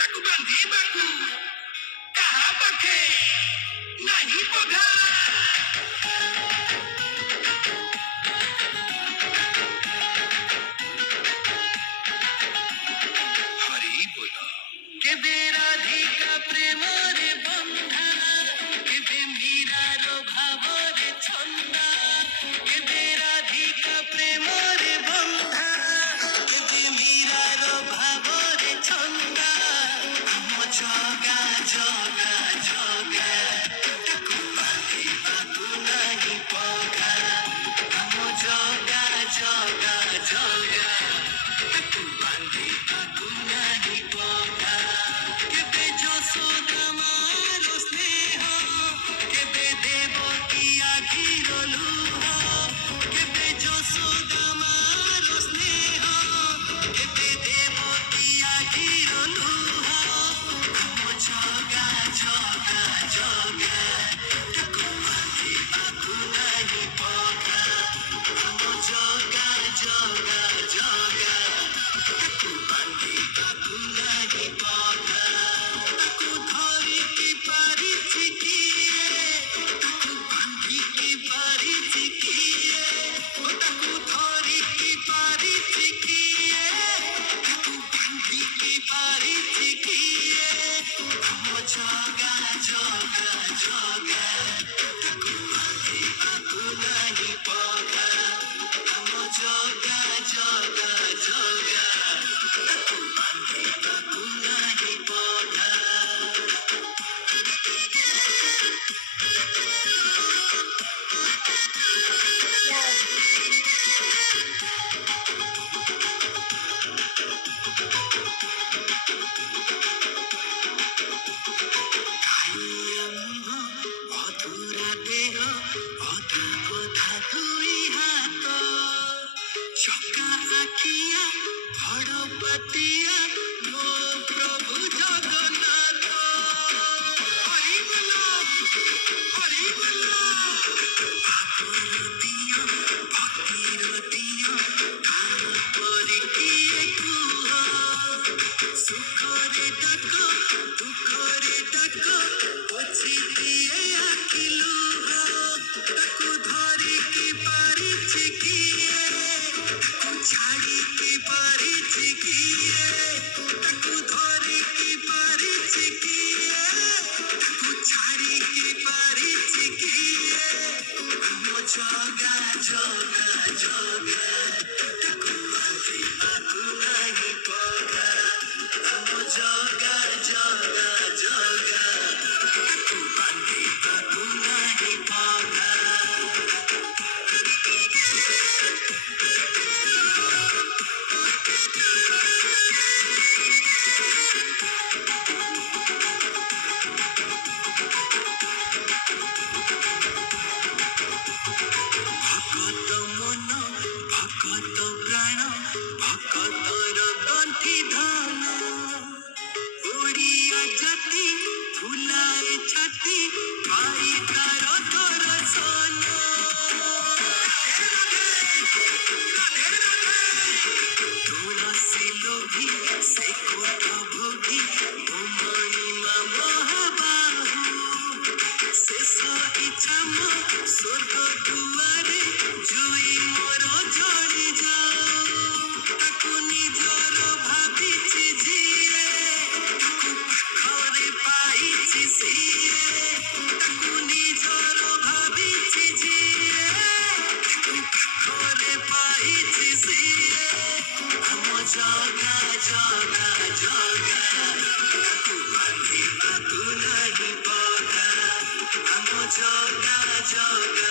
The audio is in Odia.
ତାକୁ ବାନ୍ଧିବାକୁ କାହା ପାଖେ ନାହିଁ ପଘା। ହରି ବୋଲ। କେବେ ରାଧିକା ପ୍ରେମରେ ବନ୍ଧା, କେବେ ମୀରାର ଭାବରେ ଛନ୍ଦା, କେବେ ରାଧିକା ପ୍ରେମରେ ବନ୍ଧା, କେବେ ମୀରାର ଭାବରେ ଛନ୍ଦା। ଆମ ଜଗା ଜଗା ଜଗା ତାକୁ ବାନ୍ଧିବାକୁ ନାହିଁ ପଘା। ଆମ ଜଗା ଜଗା ଜଗା ତାକୁ ବାନ୍ଧିବାକୁ ନାହିଁ ପଘା। କେବେ ଯଶୋଦା ମାର ସ୍ନେହ, କେବେ ଦେବକୀ ଆଖିର ଲୁହ, କେବେ ଯଶୋଦା ମାର ସ୍ନେହ, କେବେ ଦେବକୀ ଆଖିର ଲୁହ। ଆମ ଜଗା ଜଗା ଜଗା ତାକୁ ବାନ୍ଧିବାକୁ ନାହିଁ ପଘା। ଆମ ଜଗା ଜଗା ଜଗା ତାକୁ ବାନ୍ଧିବାକୁ ନାହିଁ ପଘା। ତାକୁ ଧରିକି ପାରିଛି କିଏ, ତାକୁ ବାନ୍ଧିକି ପାରିଛି କିଏ, ତାକୁ ଧରିକି ପାରିଛି କିଏ, ତାକୁ ବାନ୍ଧିକି ପାରିଛି କିଏ। ଆମ ଜଗା ଜଗା ଜଗା ତାକୁ ବାନ୍ଧିବାକୁ ନାହିଁ ପଘା। ଆମ ଜଗା ଜଗା ଜଗା ତାକୁ ବାନ୍ଧିବାକୁ ନାହିଁ ପଘା। କାଳିଆ ମୁହଁ, ଅଧୁରା ଦେହ, ଅଧା ଅଧା ଦୁଇ ହାତ, ଚକା ଆଖିଆ ବଡ଼ ପାତିଆ ମୋ ପ୍ରଭୁ ଜଗନ୍ନାଥ। ହରି ବୋଲ ହରି ବୋଲ। ଭାବର ଦିଅ ଭକ୍ତିର ଦିଅ ତାପରେ କିଏ କୁହ। ସୁଖରେ ଡାକ ଦୁଃଖରେ ଡାକ ପୋଛି ଦିଏ ଆଖି ଲୁହ। ତାକୁ ଧରିକି ପାରିଛି କିଏ, ତାକୁ ଛାଡ଼ିକି ପାରିଛି କିଏ, ତାକୁ ଧରିକି ପାରିଛି କିଏ, ତାକୁ ଛାଡ଼ିକି ପାରିଛି କିଏ। ଆମ ଜଗା ଜଗା ଜଗା ତାକୁ ବାନ୍ଧିବାକୁ ନାହିଁ ପଘା। ଆମ ଜଗା ଜଗା ଜଗା ତାକୁ ବାନ୍ଧିବାକୁ ନାହିଁ ପଘା। ଭକତ ମନ ଭକତ ପ୍ରାଣ ଭକତର ଗଣ୍ଠି ଧନ। ଓଡ଼ିଆ ଜାତି ଫୁଲାଏ ଛାତି ପାଇ ତାର ଦର୍ଶନ। ତୁଳସୀ ଲୋଭି ସେ କୋଠ ଭୋଗୀ ମୋ ମଣିମା ମହାବାହୁ। ଶେଷ ଇଚ୍ଛା ମୋ ସ୍ୱର୍ଗ ଦୁଆରେ ଜୁଇ ମୋର ଜଳି ଯାଉ। ତାକୁ ନିଜର ଭାବିଛି ଯିଏ, ତାକୁ ପାଖରେ ପାଇଛି ସିଏ। ତାକୁ ନିଜର ଭାବିଛି ଯିଏ, ତାକୁ ପାଖରେ ପାଇଛି ସିଏ। ଆମ ଜଗା ଜଗା ଜଗା ତାକୁ ବାନ୍ଧିବାକୁ ନାହିଁ ପଘା। ଆମ ଜଗା ଜଗା